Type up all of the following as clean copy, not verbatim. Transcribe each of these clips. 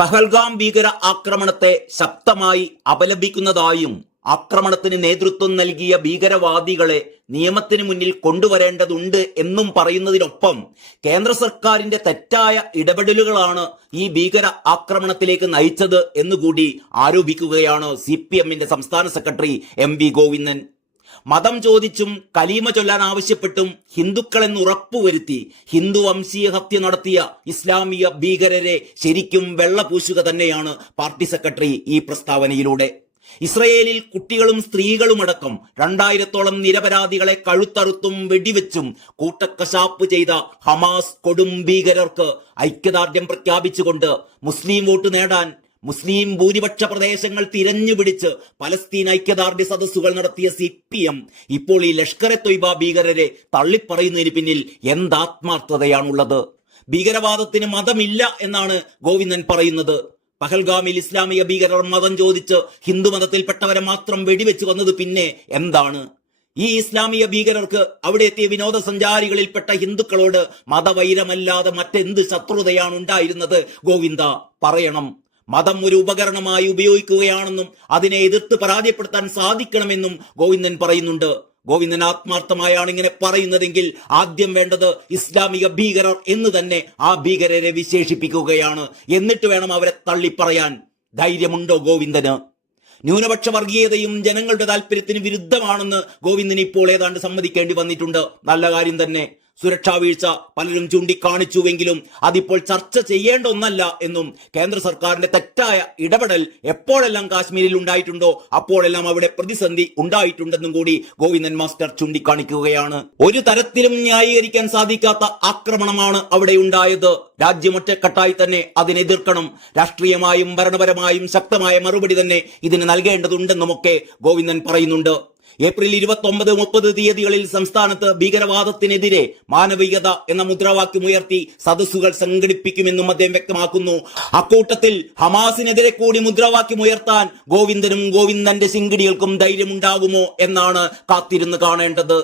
പഹൽഗാം ഭീകര ആക്രമണത്തെ ശക്തമായി അപലപിക്കുന്നതായും ആക്രമണത്തിന് നേതൃത്വം നൽകിയ ഭീകരവാദികളെ നിയമത്തിന് മുന്നിൽ കൊണ്ടുവരേണ്ടതുണ്ട് എന്നും പറയുന്നതിനൊപ്പം കേന്ദ്ര സർക്കാരിന്റെ തെറ്റായ ഇടപെടലുകളാണ് ഈ ഭീകര ആക്രമണത്തിലേക്ക് നയിച്ചത് എന്നുകൂടി ആരോപിക്കുകയാണ് CPM സംസ്ഥാന സെക്രട്ടറി MV ഗോവിന്ദൻ. മതം ചോദിച്ചും കലീമ ചൊല്ലാൻ ആവശ്യപ്പെട്ടും ഹിന്ദുക്കളെന്ന് ഉറപ്പുവരുത്തി ഹിന്ദു വംശീയ ഹത്യ നടത്തിയ ഇസ്ലാമിക ഭീകരരെ ശരിക്കും വെള്ളപൂശുക തന്നെയാണ് പാർട്ടി സെക്രട്ടറി ഈ പ്രസ്താവനയിലൂടെ. ഇസ്രയേലിൽ കുട്ടികളും സ്ത്രീകളുമടക്കം 2000-ഓളം നിരപരാധികളെ കഴുത്തറുത്തും വെടിവെച്ചും കൂട്ടക്കശാപ്പ് ചെയ്ത ഹമാസ് കൊടും ഭീകരർക്ക് ഐക്യദാർഢ്യം പ്രഖ്യാപിച്ചുകൊണ്ട് മുസ്ലിം വോട്ട് നേടാൻ മുസ്ലിം ഭൂരിപക്ഷ പ്രദേശങ്ങൾ തിരഞ്ഞുപിടിച്ച് പലസ്തീൻ ഐക്യദാർഢ്യ സദസ്സുകൾ നടത്തിയ CPM ഇപ്പോൾ ഈ ലഷ്കർ എ തൊയ്ബ ഭീകരരെ തള്ളിപ്പറയുന്നതിന് പിന്നിൽ എന്താത്മാർത്ഥതയാണുള്ളത്? ഭീകരവാദത്തിന് മതമില്ല എന്നാണ് ഗോവിന്ദൻ പറയുന്നത്. പഹൽഗാമിൽ ഇസ്ലാമിക ഭീകരർ മതം ചോദിച്ച് ഹിന്ദു മതത്തിൽപ്പെട്ടവരെ മാത്രം വെടിവെച്ച് വന്നത് പിന്നെ എന്താണ്? ഈ ഇസ്ലാമിക ഭീകരർക്ക് അവിടെ എത്തിയ വിനോദസഞ്ചാരികളിൽപ്പെട്ട ഹിന്ദുക്കളോട് മതവൈരമല്ലാതെ മറ്റെന്ത് ശത്രുതയാണ് ഉണ്ടായിരുന്നത്? ഗോവിന്ദ പറയണം. മതം ഒരു ഉപകരണമായി ഉപയോഗിക്കുകയാണെന്നും അതിനെ എതിർത്ത് പരാജയപ്പെടുത്താൻ സാധിക്കണമെന്നും ഗോവിന്ദൻ പറയുന്നുണ്ട്. ഗോവിന്ദൻ ആത്മാർത്ഥമായാണ് ഇങ്ങനെ പറയുന്നതെങ്കിൽ ആദ്യം വേണ്ടത് ഇസ്ലാമിക ഭീകരർ എന്ന് തന്നെ ആ ഭീകരരെ വിശേഷിപ്പിക്കുകയാണ്. എന്നിട്ട് വേണം അവരെ തള്ളിപ്പറയാൻ. ധൈര്യമുണ്ടോ ഗോവിന്ദന്? ന്യൂനപക്ഷ വർഗീയതയും ജനങ്ങളുടെ താല്പര്യത്തിന് വിരുദ്ധമാണെന്ന് ഗോവിന്ദന് ഇപ്പോൾ ഏതാണ്ട് സമ്മതിക്കേണ്ടി വന്നിട്ടുണ്ട്. നല്ല കാര്യം തന്നെ. സുരക്ഷാ വീഴ്ച പലരും ചൂണ്ടിക്കാണിച്ചുവെങ്കിലും അതിപ്പോൾ ചർച്ച ചെയ്യേണ്ട ഒന്നല്ല എന്നും കേന്ദ്ര സർക്കാരിന്റെ തെറ്റായ ഇടപെടൽ എപ്പോഴെല്ലാം കാശ്മീരിൽ ഉണ്ടായിട്ടുണ്ടോ അപ്പോഴെല്ലാം അവിടെ പ്രതിസന്ധി ഉണ്ടായിട്ടുണ്ടെന്നും കൂടി ഗോവിന്ദൻ മാസ്റ്റർ ചൂണ്ടിക്കാണിക്കുകയാണ്. ഒരു തരത്തിലും ന്യായീകരിക്കാൻ സാധിക്കാത്ത ആക്രമണമാണ് അവിടെ ഉണ്ടായത്. രാജ്യം ഒറ്റക്കെട്ടായി തന്നെ അതിനെതിർക്കണം. രാഷ്ട്രീയമായും ഭരണപരമായും ശക്തമായ മറുപടി തന്നെ ഇതിന് നൽകേണ്ടതുണ്ടെന്നുമൊക്കെ ഗോവിന്ദൻ പറയുന്നുണ്ട്. ഏപ്രിൽ 29, 30 തീയതികളിൽ സംസ്ഥാനത്ത് ഭീകരവാദത്തിനെതിരെ മാനവികത എന്ന മുദ്രാവാക്യം ഉയർത്തി സദസ്സുകൾ സംഘടിപ്പിക്കുമെന്നും അദ്ദേഹം വ്യക്തമാക്കുന്നു. അക്കൂട്ടത്തിൽ ഹമാസിനെതിരെ കൂടി മുദ്രാവാക്യം ഉയർത്താൻ ഗോവിന്ദനും ഗോവിന്ദന്റെ ശിങ്കിടികൾക്കും ധൈര്യമുണ്ടാകുമോ എന്നാണ് കാത്തിരുന്ന് കാണേണ്ടത്.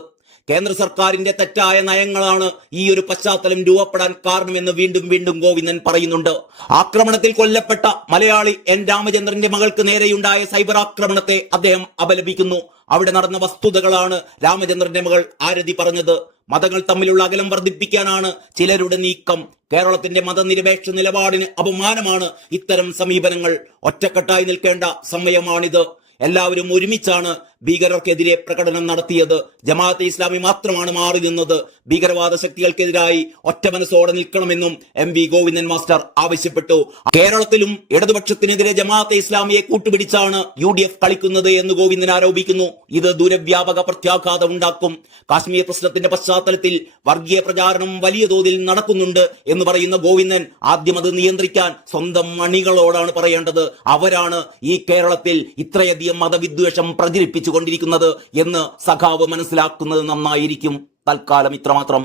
കേന്ദ്ര സർക്കാരിന്റെ തെറ്റായ നയങ്ങളാണ് ഈ ഒരു പശ്ചാത്തലം രൂപപ്പെടാൻ കാരണമെന്ന് വീണ്ടും വീണ്ടും ഗോവിന്ദൻ പറയുന്നുണ്ട്. ആക്രമണത്തിൽ കൊല്ലപ്പെട്ട മലയാളി N രാമചന്ദ്രന്റെ മകൾക്ക് നേരെയുണ്ടായ സൈബർ ആക്രമണത്തെ അദ്ദേഹം അപലപിക്കുന്നു. അവിടെ നടന്ന വസ്തുതകളാണ് രാമചന്ദ്രന്റെ മകൾ ആരതി പറഞ്ഞത്. മതങ്ങൾ തമ്മിലുള്ള അകലം വർദ്ധിപ്പിക്കാനാണ് ചിലരുടെ നീക്കം. കേരളത്തിന്റെ മതനിരപേക്ഷ നിലപാടിന് അപമാനമാണ് ഇത്തരം സമീപനങ്ങൾ. ഒറ്റക്കെട്ടായി നിൽക്കേണ്ട സമയമാണിത്. എല്ലാവരും ഒരുമിച്ചാണ് ഭീകരർക്കെതിരെ പ്രകടനം നടത്തിയത്. ജമാഅത്തെ ഇസ്ലാമി മാത്രമാണ് മാറി നിന്നത്. ഭീകരവാദ ശക്തികൾക്കെതിരായി ഒറ്റ മനസ്സോടെ നിൽക്കണമെന്നും MV ഗോവിന്ദൻ മാസ്റ്റർ ആവശ്യപ്പെട്ടു. കേരളത്തിലും ഇടതുപക്ഷത്തിനെതിരെ ജമാഅത്തെ ഇസ്ലാമിയെ കൂട്ടുപിടിച്ചാണ് UDF കളിക്കുന്നത് എന്ന് ഗോവിന്ദൻ ആരോപിക്കുന്നു. ഇത് ദൂരവ്യാപക പ്രത്യാഘാതം ഉണ്ടാക്കും. കാശ്മീർ പ്രശ്നത്തിന്റെ പശ്ചാത്തലത്തിൽ വർഗീയ പ്രചാരണം വലിയ തോതിൽ നടക്കുന്നുണ്ട് എന്ന് പറയുന്ന ഗോവിന്ദൻ ആദ്യം അത് നിയന്ത്രിക്കാൻ സ്വന്തം അണികളോടാണ് പറയേണ്ടത്. അവരാണ് ഈ കേരളത്തിൽ ഇത്രയധികം മതവിദ്വേഷം പ്രചരിപ്പിച്ചുകൊണ്ടിരിക്കുന്നത് എന്ന് സഖാവ് മനസ്സിലാക്കുന്നത് നന്നായിരിക്കും. തൽക്കാലം ഇത്രമാത്രം.